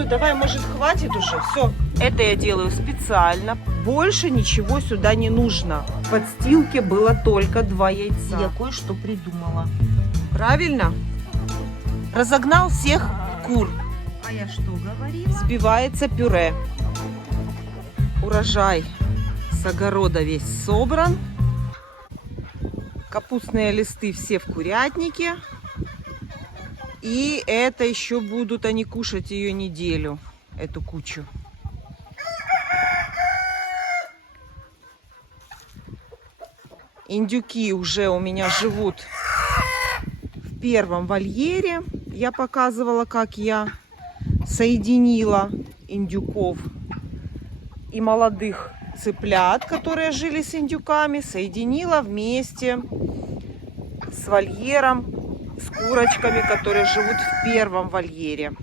Все, давай, может, хватит уже? Все. Это я делаю специально. Больше ничего сюда не нужно. В подстилке было только 2 яйца. Я кое-что придумала. Правильно? Разогнал всех кур. А я что говорила? Взбивается пюре. Урожай с огорода весь собран. Капустные листы все в курятнике. И это еще будут они кушать ее неделю, эту кучу. Индюки уже у меня живут в первом вольере. Я показывала, как я соединила индюков и молодых цыплят, которые жили с индюками, соединила вместе с вольером, с курочками, которые живут в первом вольере.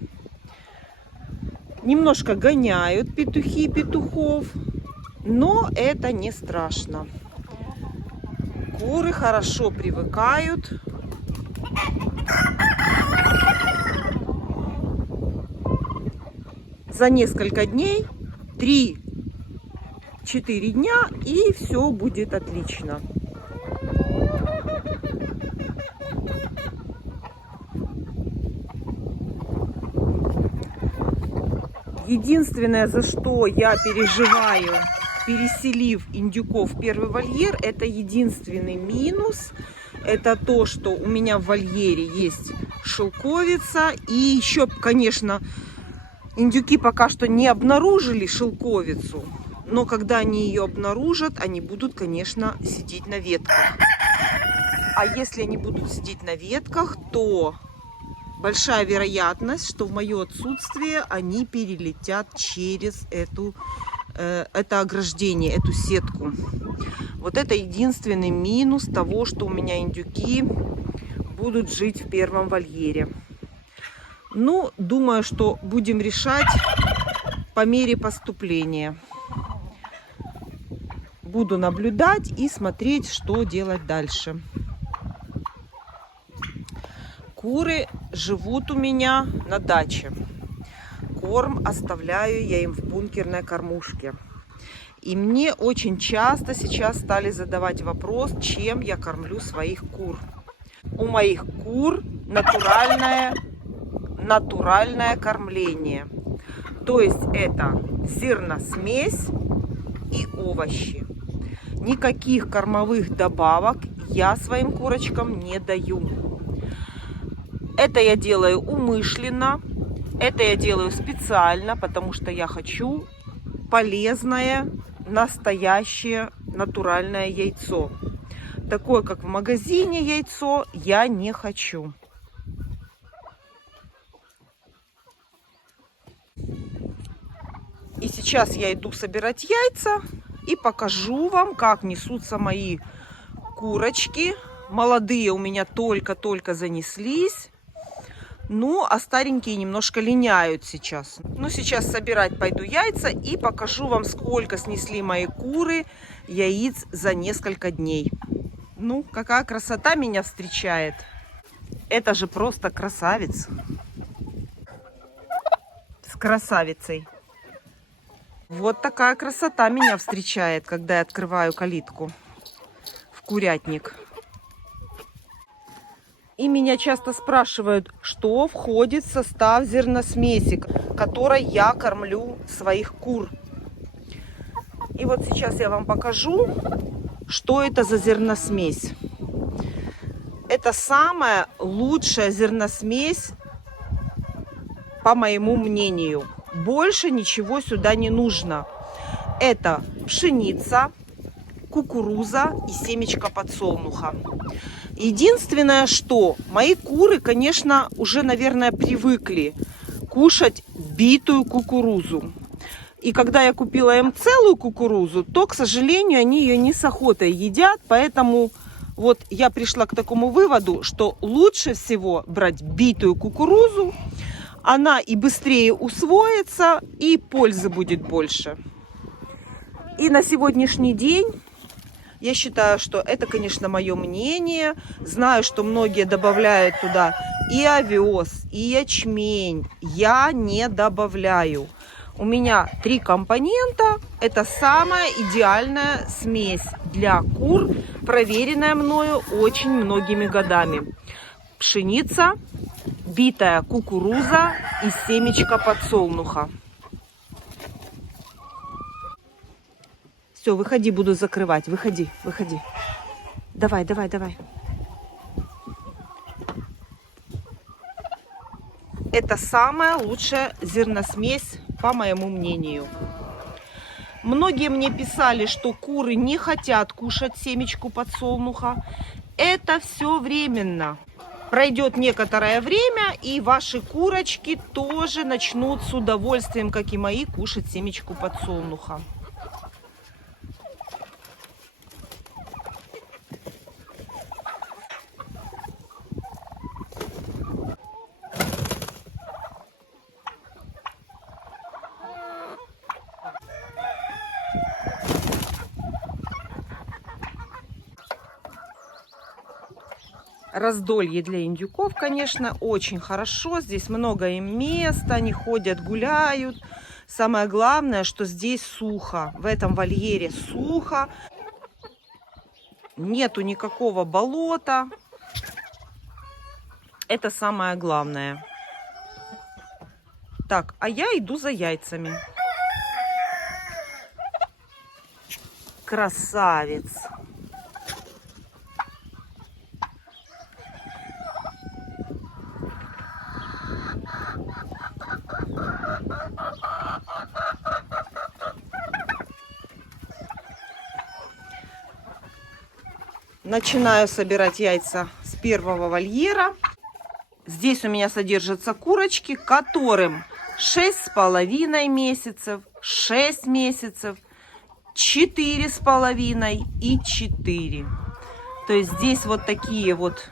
Немножко гоняют петухи петухов, но это не страшно. Куры хорошо привыкают. За несколько дней, 3-4 дня, и все будет отлично. Единственное, за что я переживаю, переселив индюков в первый вольер, это единственный минус. Это то, что у меня в вольере есть шелковица. И еще, конечно, индюки пока что не обнаружили шелковицу. Но когда они ее обнаружат, они будут, конечно, сидеть на ветках. А если они будут сидеть на ветках, то большая вероятность, что в мое отсутствие они перелетят через это ограждение, эту сетку. Вот это единственный минус того, что у меня индюки будут жить в первом вольере. Ну, думаю, что будем решать по мере поступления. Буду наблюдать и смотреть, что делать дальше. Куры живут у меня на даче. Корм оставляю я им в бункерной кормушке. И мне очень часто сейчас стали задавать вопрос, чем я кормлю своих кур. У моих кур натуральное кормление. То есть это зерносмесь и овощи. Никаких кормовых добавок я своим курочкам не даю. Это я делаю умышленно, это я делаю специально, потому что я хочу полезное, настоящее, натуральное яйцо. Такое, как в магазине яйцо, я не хочу. И сейчас я иду собирать яйца и покажу вам, как несутся мои курочки. Молодые у меня только-только занеслись. Ну, а старенькие немножко линяют сейчас. Ну, сейчас собирать пойду яйца и покажу вам, сколько снесли мои куры яиц за несколько дней. Ну, какая красота меня встречает. Это же просто красавец. С красавицей. Вот такая красота меня встречает, когда я открываю калитку в курятник. И меня часто спрашивают, что входит в состав зерносмеси, которой я кормлю своих кур. И вот сейчас я вам покажу, что это за зерносмесь. Это самая лучшая зерносмесь, по моему мнению. Больше ничего сюда не нужно. Это пшеница, кукуруза и семечко подсолнуха. Единственное, что мои куры, конечно, уже, наверное, привыкли кушать битую кукурузу. И когда я купила им целую кукурузу, то, к сожалению, они ее не с охотой едят. Поэтому вот я пришла к такому выводу, что лучше всего брать битую кукурузу. Она и быстрее усвоится, и пользы будет больше. И на сегодняшний день Я считаю, что это, конечно, мое мнение. Знаю, что многие добавляют туда и овес, и ячмень. Я не добавляю. У меня 3 компонента. Это самая идеальная смесь для кур, проверенная мною очень многими годами. Пшеница, битая кукуруза и семечко подсолнуха. Все, выходи, буду закрывать. Выходи, выходи. Давай, давай, давай. Это самая лучшая зерносмесь, по моему мнению. Многие мне писали, что куры не хотят кушать семечку подсолнуха. Это все временно. Пройдет некоторое время, и ваши курочки тоже начнут с удовольствием, как и мои, кушать семечку подсолнуха. Раздолье для индюков, конечно, очень хорошо. Здесь много им места, они ходят, гуляют. Самое главное, что здесь сухо. В этом вольере сухо. Нету никакого болота. Это самое главное. Так, а я иду за яйцами. Красавец. Начинаю собирать яйца с первого вольера. Здесь у меня содержатся курочки, которым 6,5 месяцев, 6 месяцев, 4,5 и 4. То есть здесь вот такие вот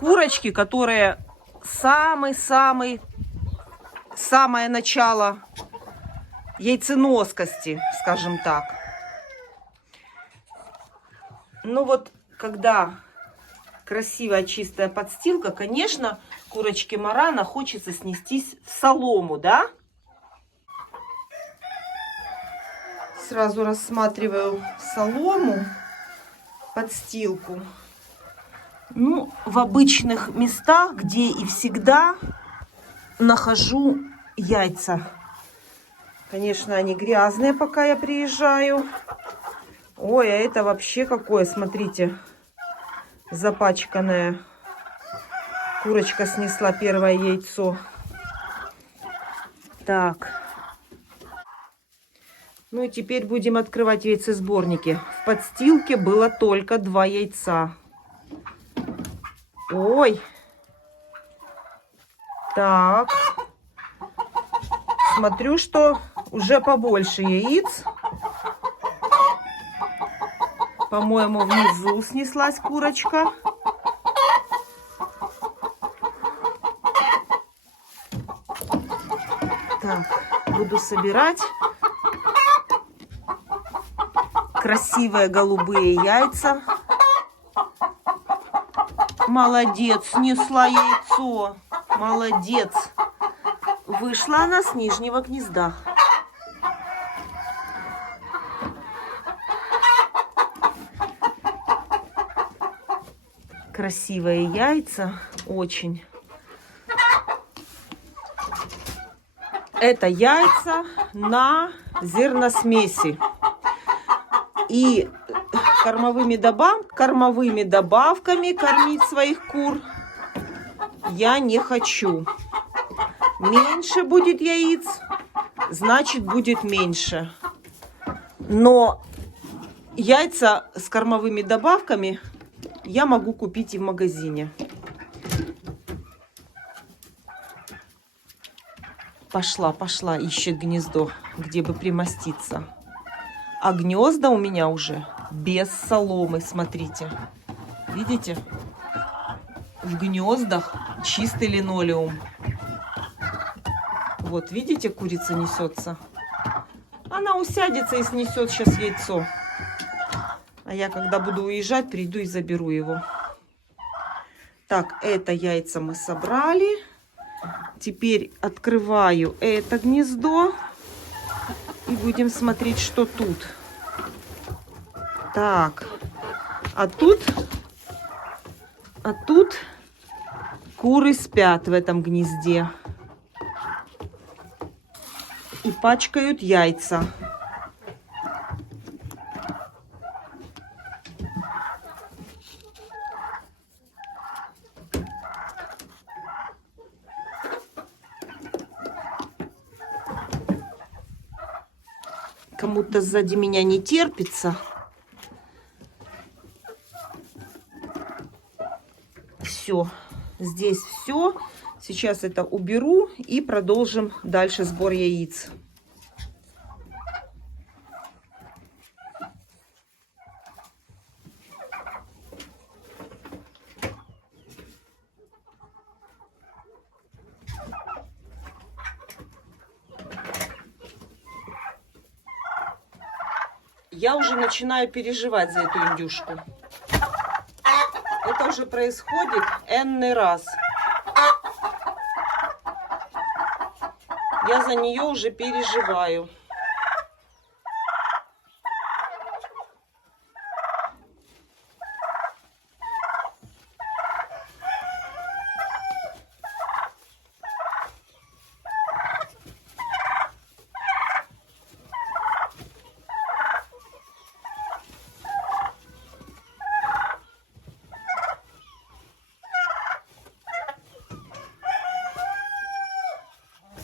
курочки, которые самое начало яйценоскости, скажем так. Ну вот, когда красивая чистая подстилка, конечно, курочке Марана хочется снестись в солому, да? Сразу рассматриваю солому, подстилку. Ну, в обычных местах, где и всегда нахожу яйца. Конечно, они грязные, пока я приезжаю. Ой, а это вообще какое, смотрите, запачканное. Курочка снесла первое яйцо. Так. Ну и теперь будем открывать яйцесборники. В подстилке было только 2 яйца. Ой. Так. Смотрю, что уже побольше яиц. По-моему, внизу снеслась курочка. Так, буду собирать. Красивые голубые яйца. Молодец, снесла яйцо. Молодец. Вышла она с нижнего гнезда. Красивые яйца, очень. Это яйца на зерносмеси. И кормовыми добавками кормить своих кур я не хочу. Меньше будет яиц, значит будет меньше. Но яйца с кормовыми добавками я могу купить и в магазине. Пошла, ищет гнездо, где бы примоститься. А гнезда у меня уже без соломы, смотрите. Видите? В гнездах чистый линолеум. Вот, видите, курица несется. Она усядется и снесет сейчас яйцо. А я, когда буду уезжать, приду и заберу его. Так, это яйца мы собрали. Теперь открываю это гнездо. И будем смотреть, что тут. Так. А тут куры спят в этом гнезде. И пачкают яйца. Кому-то сзади меня не терпится. Все. Здесь все. Сейчас это уберу и продолжим дальше сбор яиц. Я уже начинаю переживать за эту индюшку. Это уже происходит энный раз. Я за нее уже переживаю.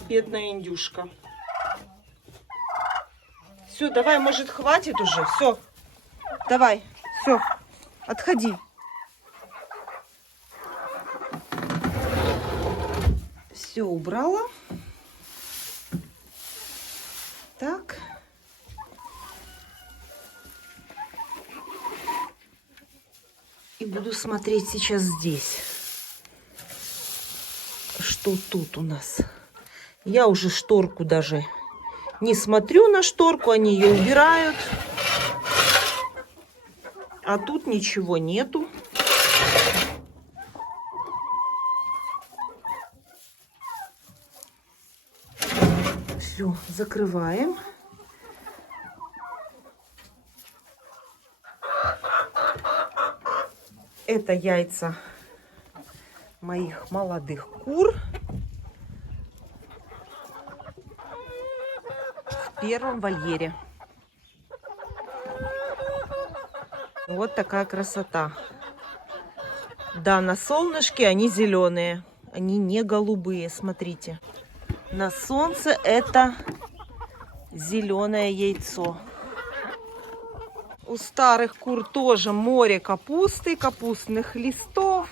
Бедная индюшка. Все, давай, может, хватит уже? Все. Давай, все, отходи. Все убрала. Так. И буду смотреть сейчас здесь. Что тут у нас? Я уже шторку даже не смотрю на шторку, они ее убирают. А тут ничего нету. Все, закрываем. Это яйца моих молодых кур. В первом вольере. Вот такая красота. Да, на солнышке они зеленые. Они не голубые, смотрите. На солнце это зеленое яйцо. У старых кур тоже море капусты, капустных листов,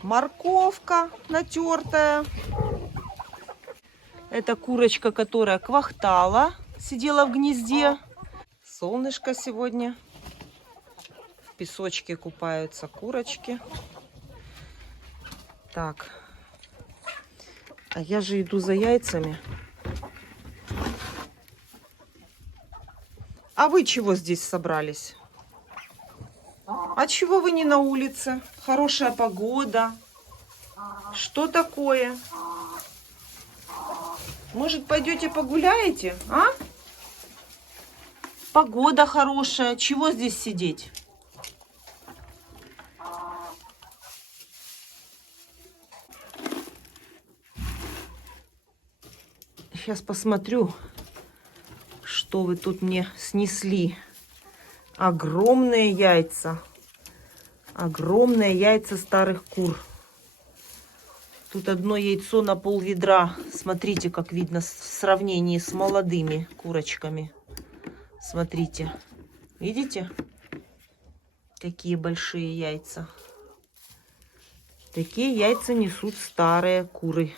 морковка натертая. Это курочка, которая квахтала, сидела в гнезде. Солнышко сегодня. В песочке купаются курочки. Так. А я же иду за яйцами. А вы чего здесь собрались? А чего вы не на улице? Хорошая погода. Что такое? Может, пойдете погуляете, а? Погода хорошая. Чего здесь сидеть? Сейчас посмотрю, что вы тут мне снесли. Огромные яйца. Огромные яйца старых кур. Тут одно яйцо на пол-ведра. Смотрите, как видно в сравнении с молодыми курочками. Смотрите. Видите? Какие большие яйца. Такие яйца несут старые куры.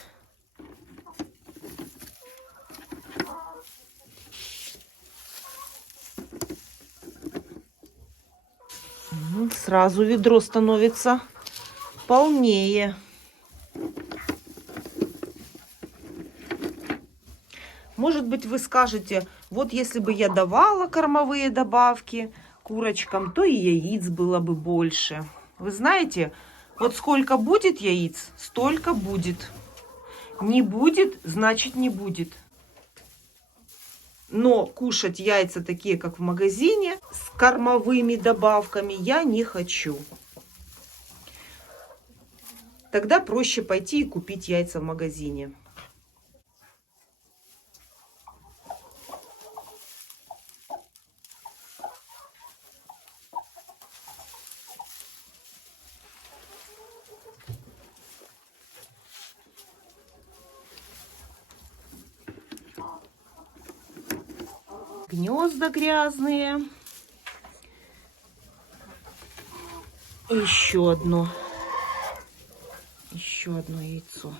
Сразу ведро становится полнее. Может быть, вы скажете, вот если бы я давала кормовые добавки, курочкам, то и яиц было бы больше. Вы знаете, вот сколько будет яиц, столько будет. Не будет, значит не будет. Но кушать яйца такие, как в магазине, с кормовыми добавками я не хочу. Тогда проще пойти и купить яйца в магазине. Гнезда грязные. И еще одно яйцо.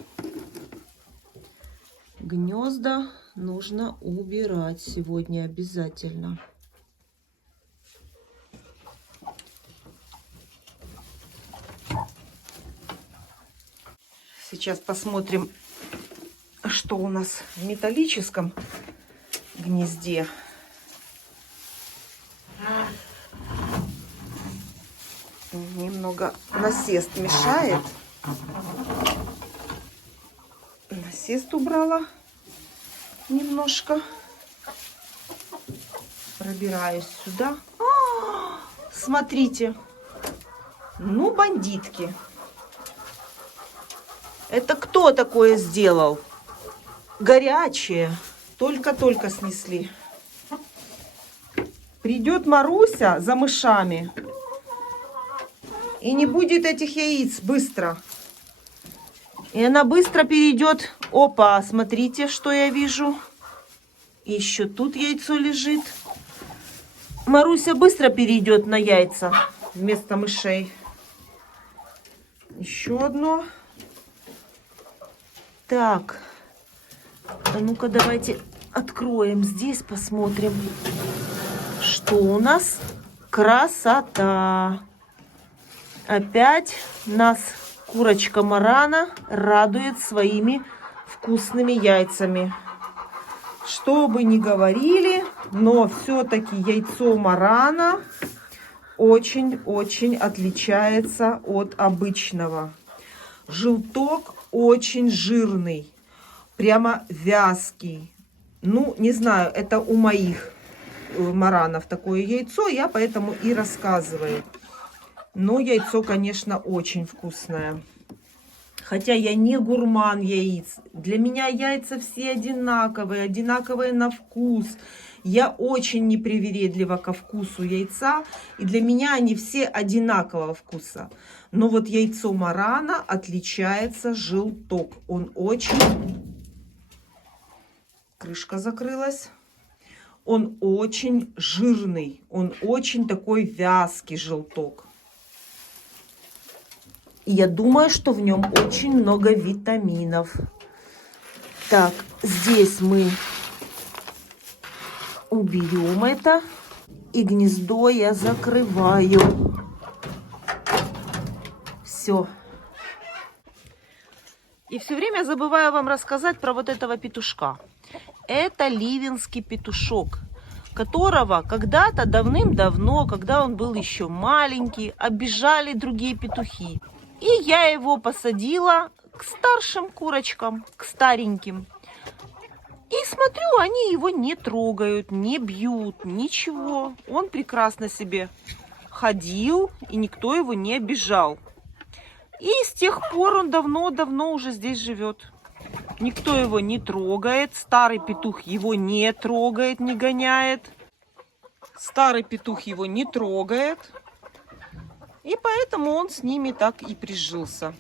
Гнезда нужно убирать сегодня обязательно. Сейчас посмотрим, что у нас в металлическом гнезде. Немного насест мешает. Насест убрала немножко. Пробираюсь сюда. Смотрите. Ну, бандитки. Это кто такое сделал? Горячее. Только-только снесли. Придет Маруся за мышами. И не будет этих яиц быстро. И она быстро перейдет. Опа, смотрите, что я вижу. Еще тут яйцо лежит. Маруся быстро перейдет на яйца вместо мышей. Еще одно. Так. А ну-ка, давайте откроем здесь, посмотрим, что у нас. Красота! Опять нас курочка Марана радует своими вкусными яйцами. Что бы ни говорили, но все-таки яйцо Марана очень-очень отличается от обычного. Желток очень жирный, прямо вязкий. Ну, не знаю, это у моих маранов такое яйцо, я поэтому и рассказываю. Но яйцо, конечно, очень вкусное. Хотя я не гурман яиц. Для меня яйца все одинаковые, одинаковые на вкус. Я очень непривередлива ко вкусу яйца. И для меня они все одинакового вкуса. Но вот яйцо Марана отличается желток. Он очень... Крышка закрылась. Он очень жирный. Он очень такой вязкий желток. И я думаю, что в нем очень много витаминов. Так, здесь мы уберем это. И гнездо я закрываю. Все. И все время забываю вам рассказать про вот этого петушка. Это ливенский петушок, которого когда-то давным-давно, когда он был еще маленький, обижали другие петухи. И я его посадила к старшим курочкам, к стареньким. И смотрю, они его не трогают, не бьют, ничего. Он прекрасно себе ходил, и никто его не обижал. И с тех пор он давно-давно уже здесь живет. Никто его не трогает, старый петух его не трогает, не гоняет. Старый петух его не трогает. И поэтому он с ними так и прижился.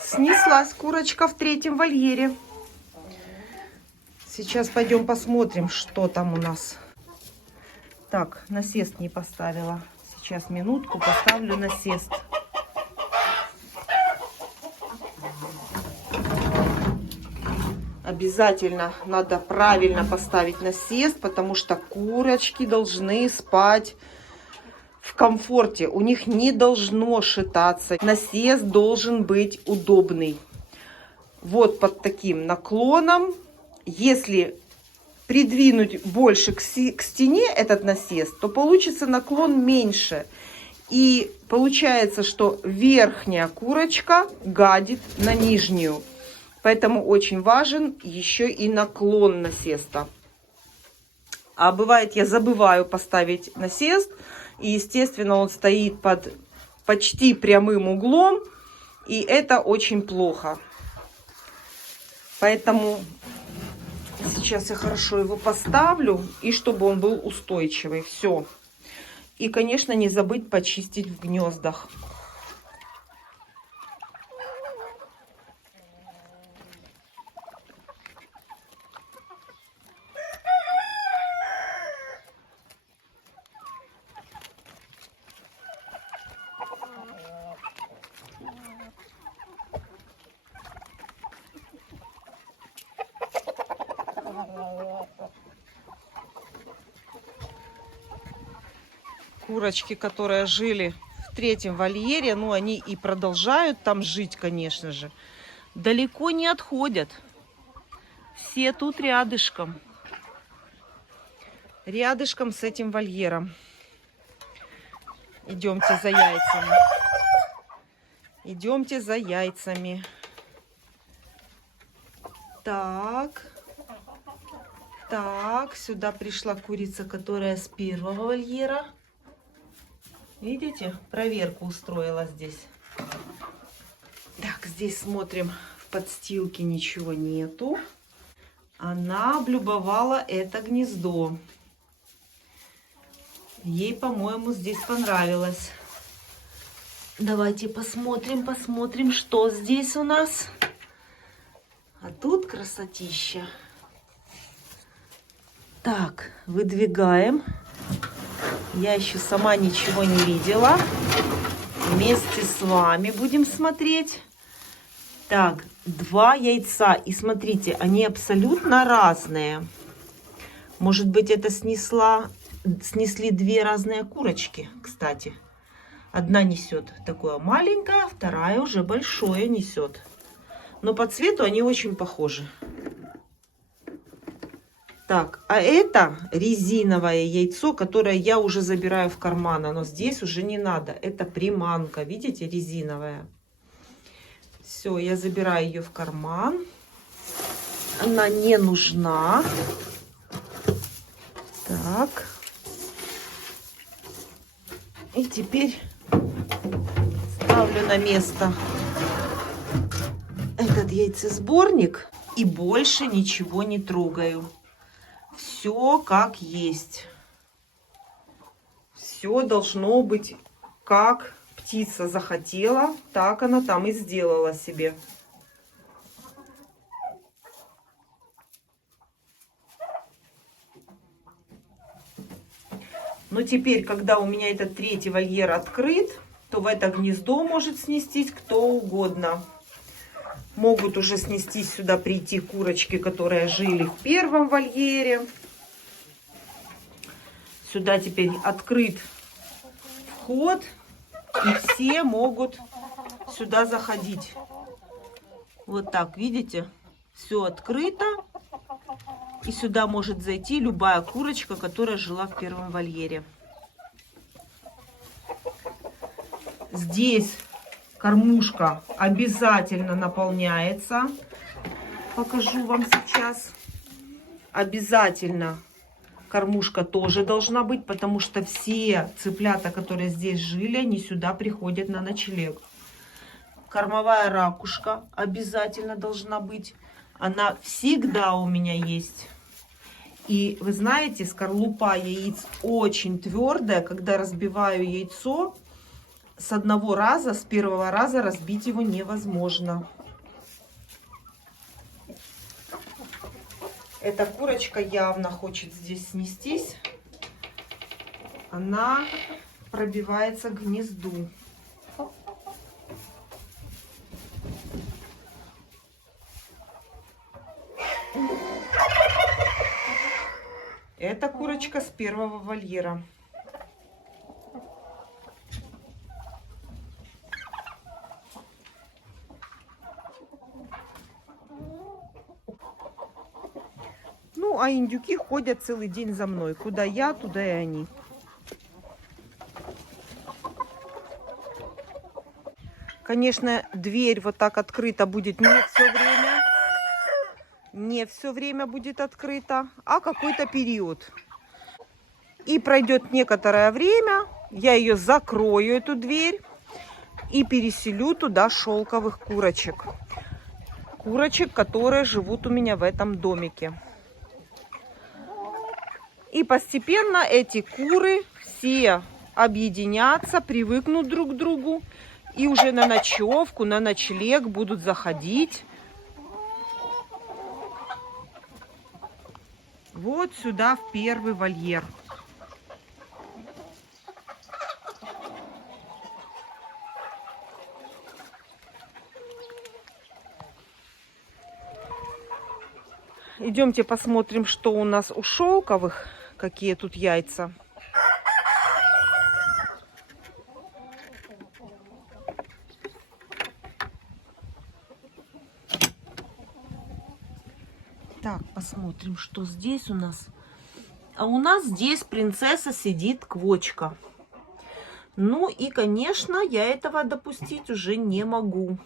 Снеслась курочка в третьем вольере. Сейчас пойдем посмотрим, что там у нас. Так, насест не поставила. Сейчас минутку поставлю насест. Обязательно надо правильно поставить насест, потому что курочки должны спать в комфорте. У них не должно шататься. Насест должен быть удобный. Вот под таким наклоном. Если придвинуть больше к стене этот насест, то получится наклон меньше. И получается, что верхняя курочка гадит на нижнюю. Поэтому очень важен еще и наклон насеста. А бывает, я забываю поставить насест. И, естественно, он стоит под почти прямым углом. И это очень плохо. Поэтому сейчас я хорошо его поставлю. И чтобы он был устойчивый. Все. И, конечно, не забыть почистить в гнездах. Курочки, которые жили в третьем вольере, ну, они и продолжают там жить, конечно же. Далеко не отходят. Все тут рядышком. Рядышком с этим вольером. Идемте за яйцами. Идемте за яйцами. Так. Так, сюда пришла курица, которая с первого вольера. Видите, проверку устроила здесь. Так, здесь смотрим, в подстилке ничего нету. Она облюбовала это гнездо. Ей, по-моему, здесь понравилось. Давайте посмотрим, что здесь у нас. А тут красотища. Так, выдвигаем. Я еще сама ничего не видела. Вместе с вами будем смотреть. Так, 2 яйца. И смотрите, они абсолютно разные. Может быть, это снесли 2 разные курочки, кстати. Одна несет такое маленькое, вторая уже большое несет. Но по цвету они очень похожи. Так, а это резиновое яйцо, которое я уже забираю в карман. Оно здесь уже не надо. Это приманка, видите, резиновая. Все, я забираю ее в карман. Она не нужна. Так. И теперь ставлю на место этот яйцесборник. И больше ничего не трогаю. Все как есть. Все должно быть, как птица захотела, так она там и сделала себе. Но теперь, когда у меня этот 3-й вольер открыт, то в это гнездо может снестись кто угодно. Могут уже снестись сюда, прийти курочки, которые жили в 1-м вольере. Сюда теперь открыт вход, и все могут сюда заходить. Вот так, видите? Все открыто. И сюда может зайти любая курочка, которая жила в 1-м вольере. Здесь кормушка обязательно наполняется. Покажу вам сейчас. Обязательно кормушка тоже должна быть, потому что все цыплята, которые здесь жили, они сюда приходят на ночлег. Кормовая ракушка обязательно должна быть. Она всегда у меня есть. И вы знаете, скорлупа яиц очень твердая. Когда разбиваю яйцо, с 1 раза, с 1-го раза разбить его невозможно. Эта курочка явно хочет здесь снестись. Она пробивается к гнезду. Это курочка с первого вольера. Ну, а индюки ходят целый день за мной. Куда я, туда и они. Конечно, дверь вот так открыта будет не все время. Не все время будет открыта, а какой-то период. И пройдет некоторое время, я ее закрою, эту дверь, и переселю туда шелковых курочек. Курочек, которые живут у меня в этом домике. И постепенно эти куры все объединятся, привыкнут друг к другу. И уже на ночевку, на ночлег будут заходить вот сюда, в первый вольер. Идемте посмотрим, что у нас у шелковых, какие тут яйца. Так, посмотрим, что здесь у нас. А у нас здесь принцесса сидит, квочка. Ну и, конечно, я этого допустить уже не могу.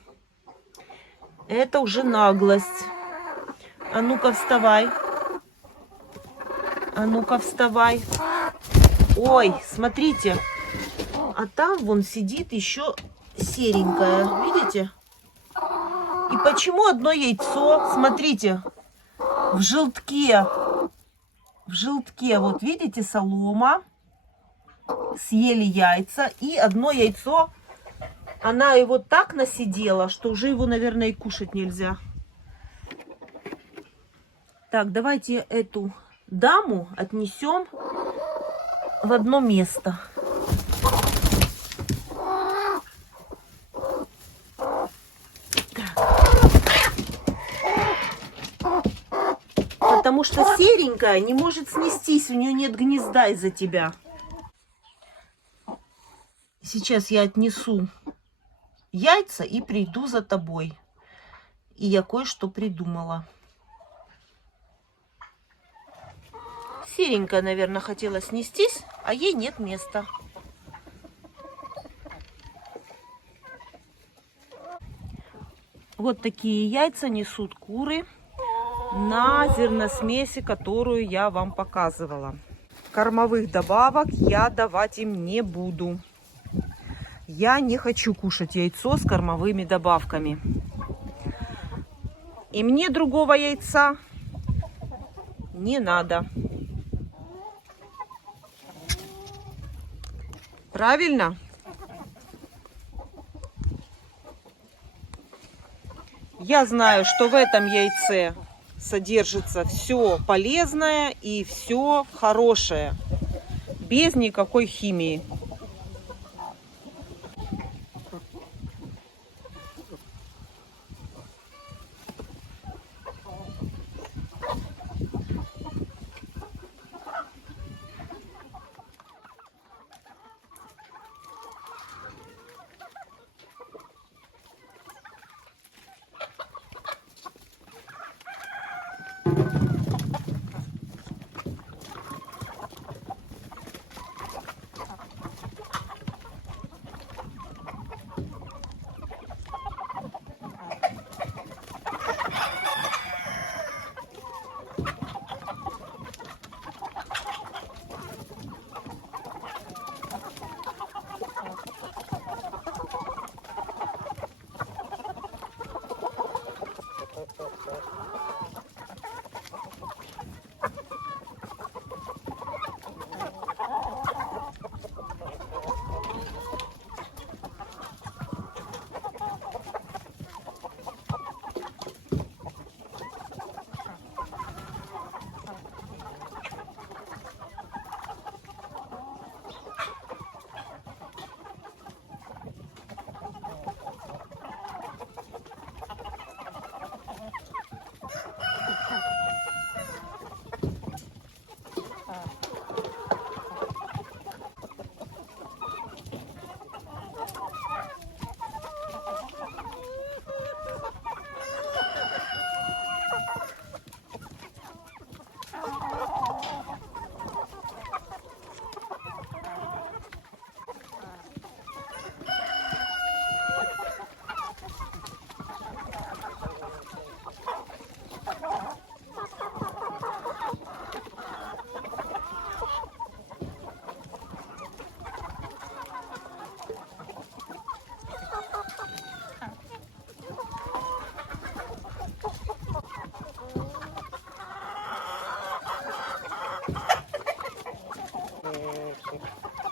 Это уже наглость. А ну-ка, вставай. А ну-ка, вставай. Ой, смотрите. А там вон сидит еще серенькая. Видите? И почему одно яйцо? Смотрите. В желтке. В желтке. Вот видите, солома. Съели яйца. И одно яйцо. Она его так насидела, что уже его, наверное, и кушать нельзя. Так, давайте эту даму отнесем в одно место. Потому что серенькая не может снестись, у нее нет гнезда из-за тебя. Сейчас я отнесу яйца и приду за тобой. И я кое-что придумала. Серенькая, наверное, хотела снестись, а ей нет места. Вот такие яйца несут куры на зерносмеси, которую я вам показывала. Кормовых добавок я давать им не буду. Я не хочу кушать яйцо с кормовыми добавками. И мне другого яйца не надо. Правильно? Я знаю, что в этом яйце содержится все полезное и все хорошее, без никакой химии.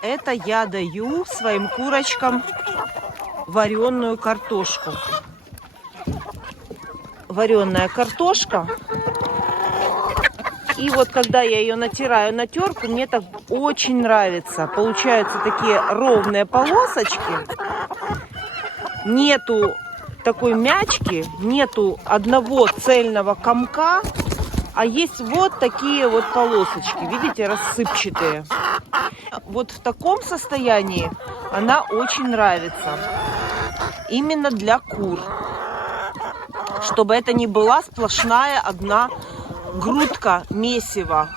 это я даю своим курочкам вареную картошку. Вареная картошка. И вот когда я ее натираю на терку, мне так очень нравится. Получаются такие ровные полосочки. Нету такой мячки, нету одного цельного комка, а есть вот такие вот полосочки, видите, рассыпчатые. Вот в таком состоянии она очень нравится. Именно для кур. Чтобы это не была сплошная одна грудка месива.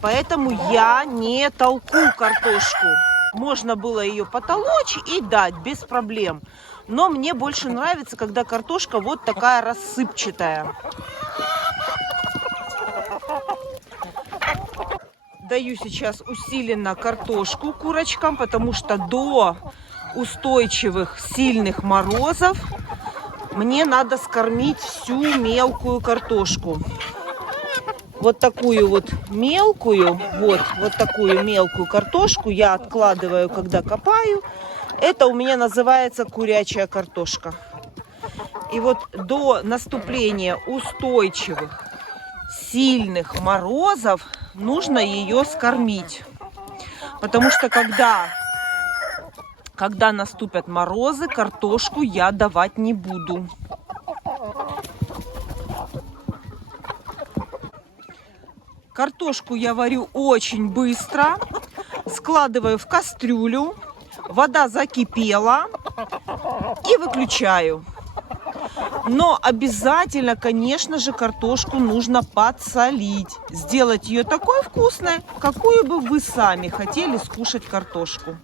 Поэтому я не толку картошку. Можно было ее потолочь и дать без проблем. Но мне больше нравится, когда картошка вот такая рассыпчатая. Даю сейчас усиленно картошку курочкам, потому что до устойчивых сильных морозов мне надо скормить всю мелкую картошку. Вот такую вот мелкую, вот такую мелкую картошку я откладываю, когда копаю. Это у меня называется курячая картошка. И вот до наступления устойчивых сильных морозов нужно ее скормить. Потому что когда наступят морозы, картошку я давать не буду. Картошку я варю очень быстро. Складываю в кастрюлю. Вода закипела. И выключаю. Но обязательно, конечно же, картошку нужно подсолить. Сделать ее такой вкусной, какую бы вы сами хотели скушать картошку.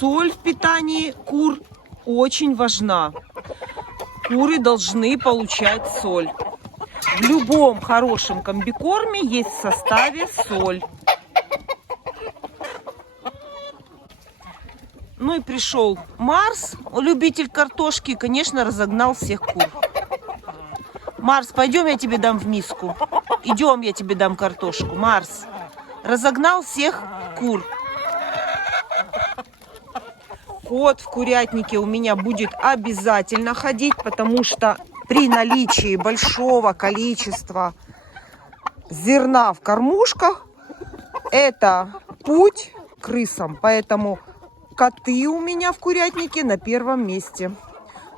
Соль в питании кур очень важна. Куры должны получать соль. В любом хорошем комбикорме есть в составе соль. Ну и пришел Марс, любитель картошки, конечно, разогнал всех кур. Марс, пойдем, я тебе дам в миску. Идем, я тебе дам картошку. Марс разогнал всех кур. Кот в курятнике у меня будет обязательно ходить, потому что при наличии большого количества зерна в кормушках это путь к крысам. Поэтому коты у меня в курятнике на первом месте.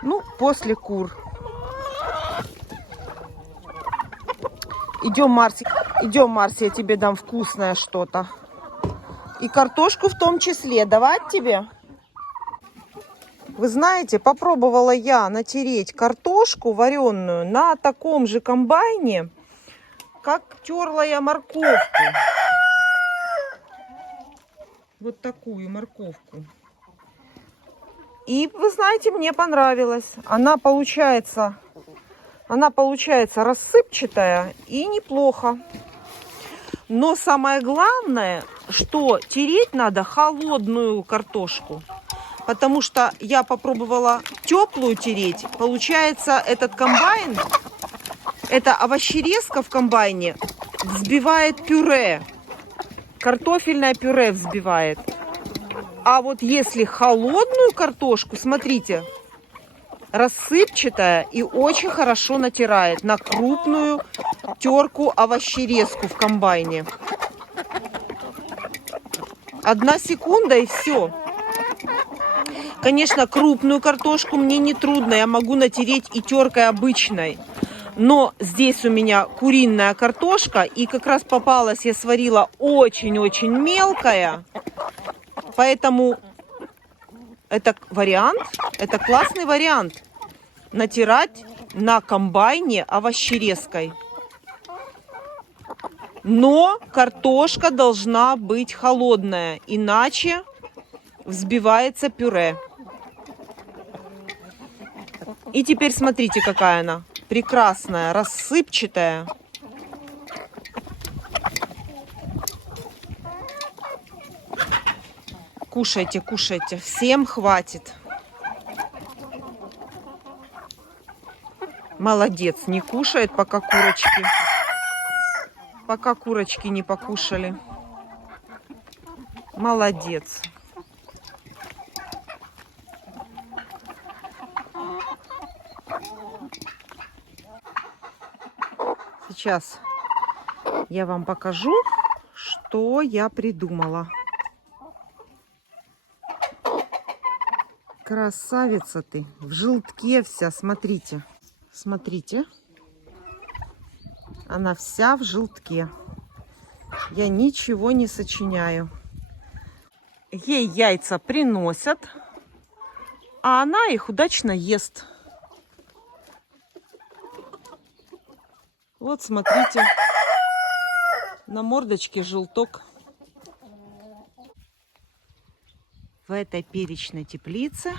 Ну, после кур. Идем, Марсик, я тебе дам вкусное что-то. И картошку в том числе. Давать тебе? Вы знаете, попробовала я натереть картошку вареную на таком же комбайне, как терла я морковку. Вот такую морковку. И, вы знаете, мне понравилось. Она получается рассыпчатая и неплохо. Но самое главное, что тереть надо холодную картошку. Потому что я попробовала теплую тереть. Получается, этот комбайн, эта овощерезка в комбайне взбивает пюре. Картофельное пюре взбивает. А вот если холодную картошку, смотрите, рассыпчатая и очень хорошо натирает на крупную терку овощерезку в комбайне. 1 секунда и все. Конечно, крупную картошку мне не трудно, я могу натереть и теркой обычной. Но здесь у меня куриная картошка, и как раз попалась, я сварила очень-очень мелкая. Поэтому это вариант, это классный вариант. Натирать на комбайне овощерезкой. Но картошка должна быть холодная, иначе взбивается пюре. И теперь смотрите, какая она. Прекрасная, рассыпчатая. Кушайте, кушайте. Всем хватит. Молодец, не кушает пока курочки. пока курочки не покушали. Молодец. Сейчас я вам покажу, что я придумала. Красавица ты, в желтке вся, смотрите. Смотрите. Она вся в желтке. Я ничего не сочиняю. Ей яйца приносят, а она их удачно ест. Вот смотрите, на мордочке желток. В этой перечной теплице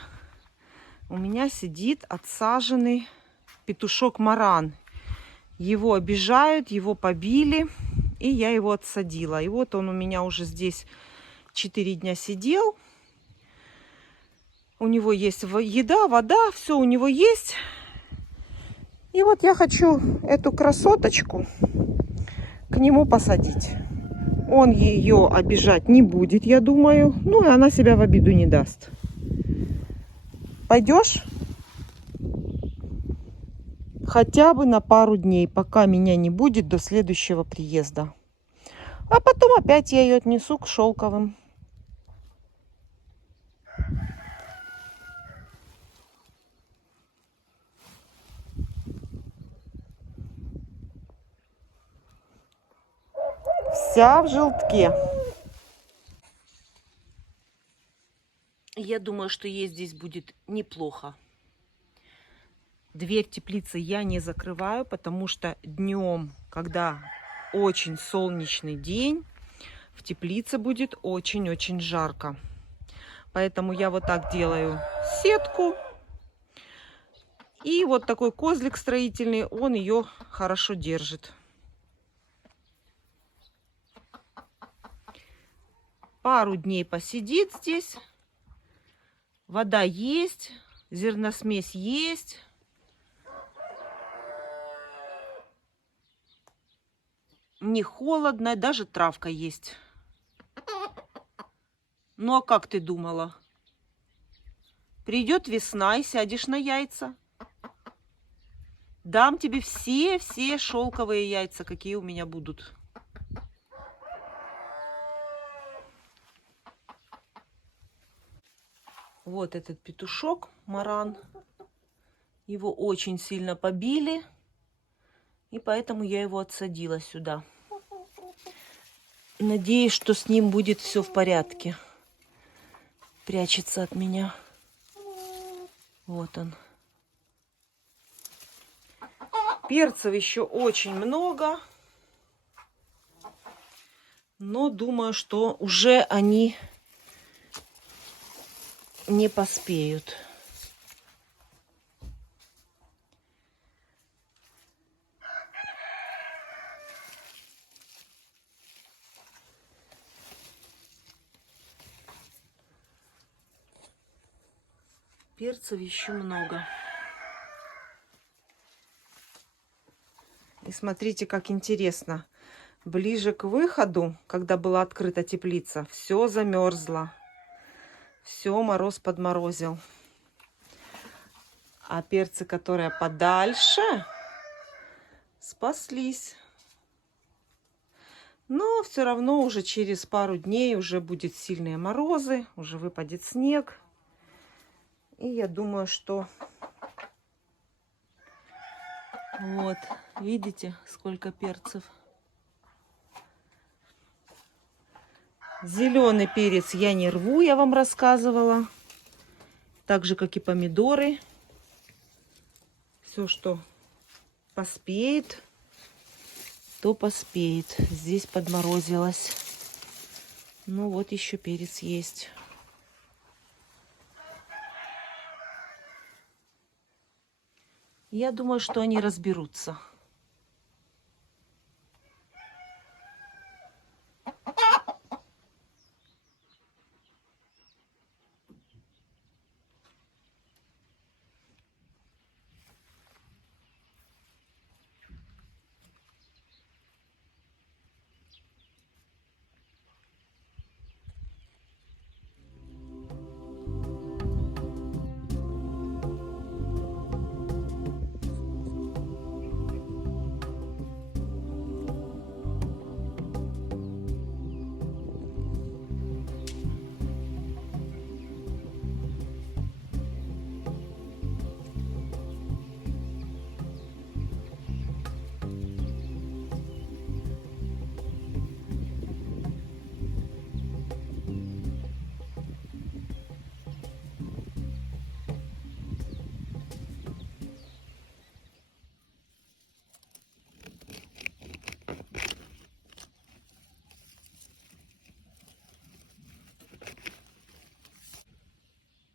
у меня сидит отсаженный петушок маран. Его обижают, его побили, и я его отсадила. И вот он у меня уже здесь 4 дня сидел. У него есть еда, вода, все у него есть. И вот я хочу эту красоточку к нему посадить. Он ее обижать не будет, я думаю. Ну, и она себя в обиду не даст. Пойдешь? Хотя бы на пару дней, пока меня не будет до следующего приезда. А потом опять я ее отнесу к шелковым. Вся в желтке. Я думаю, что ей здесь будет неплохо. Дверь теплицы я не закрываю, потому что днем, когда очень солнечный день, в теплице будет очень-очень жарко. Поэтому я вот так делаю сетку. И вот такой козлик строительный, он ее хорошо держит. Пару дней посидит здесь. Вода есть, зерносмесь есть. Не холодно, даже травка есть. Ну а как ты думала? Придет весна и сядешь на яйца. Дам тебе все шелковые яйца, какие у меня будут. Вот этот петушок маран. Его очень сильно побили. И поэтому я его отсадила сюда. Надеюсь, что с ним будет все в порядке. Прячется от меня. Вот он. Перцев еще очень много. Но думаю, что уже они не поспеют. Перцев еще много. И смотрите, как интересно. Ближе к выходу, когда была открыта теплица, все замерзло. Все мороз подморозил. А перцы, которые подальше, спаслись. Но все равно уже через пару дней уже будут сильные морозы, уже выпадет снег. И я думаю, что... Вот, видите, сколько перцев. Зеленый перец я не рву, я вам рассказывала. Так же, как и помидоры. Все, что поспеет, то поспеет. Здесь подморозилось. Ну вот еще перец есть. Я думаю, что они разберутся.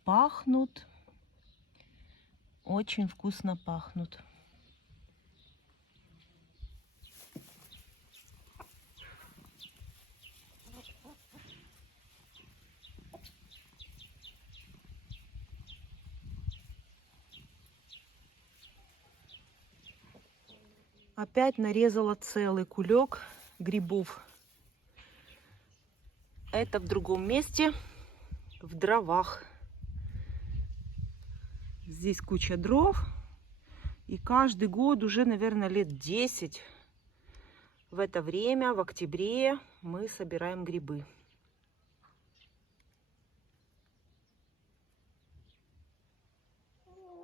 пахнут. Очень вкусно пахнут. Опять нарезала целый кулек грибов. Это в другом месте, в дровах. Здесь куча дров. И каждый год, уже, наверное, лет 10, в это время, в октябре, мы собираем грибы.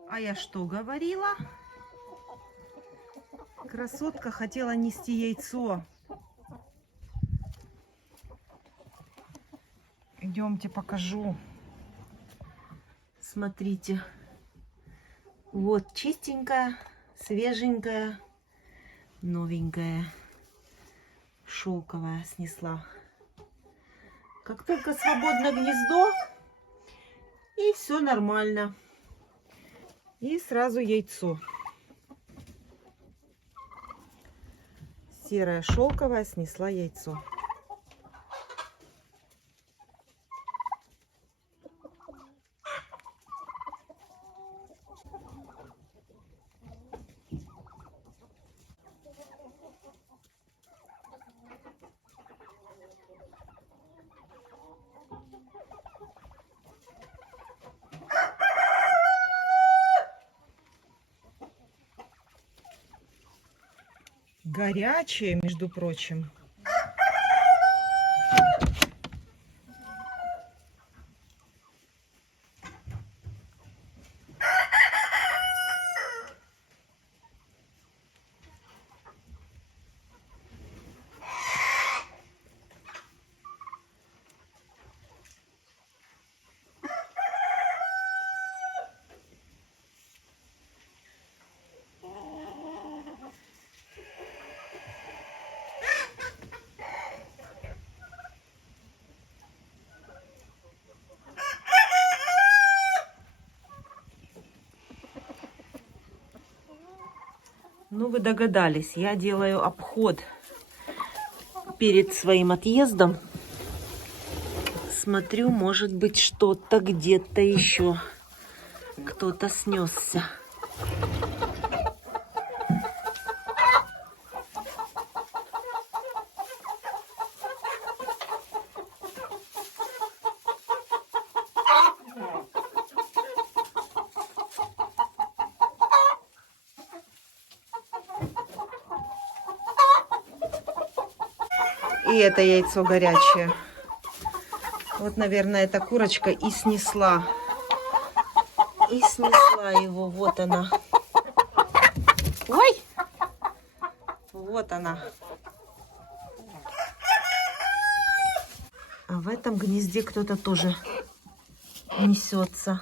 А я что говорила? Красотка хотела нести яйцо. Идемте, покажу. Смотрите. Вот чистенькая, свеженькая, новенькая, шелковая снесла. Как только свободно гнездо, и все нормально. И сразу яйцо. Серая шелковая снесла яйцо. Горячее, между прочим. Ну, вы догадались, я делаю обход перед своим отъездом. Смотрю, может быть, что-то где-то еще кто-то снесся. И это яйцо горячее. Вот, наверное, эта курочка и снесла. И снесла его. Вот она. Ой! Вот она. А в этом гнезде кто-то тоже несется.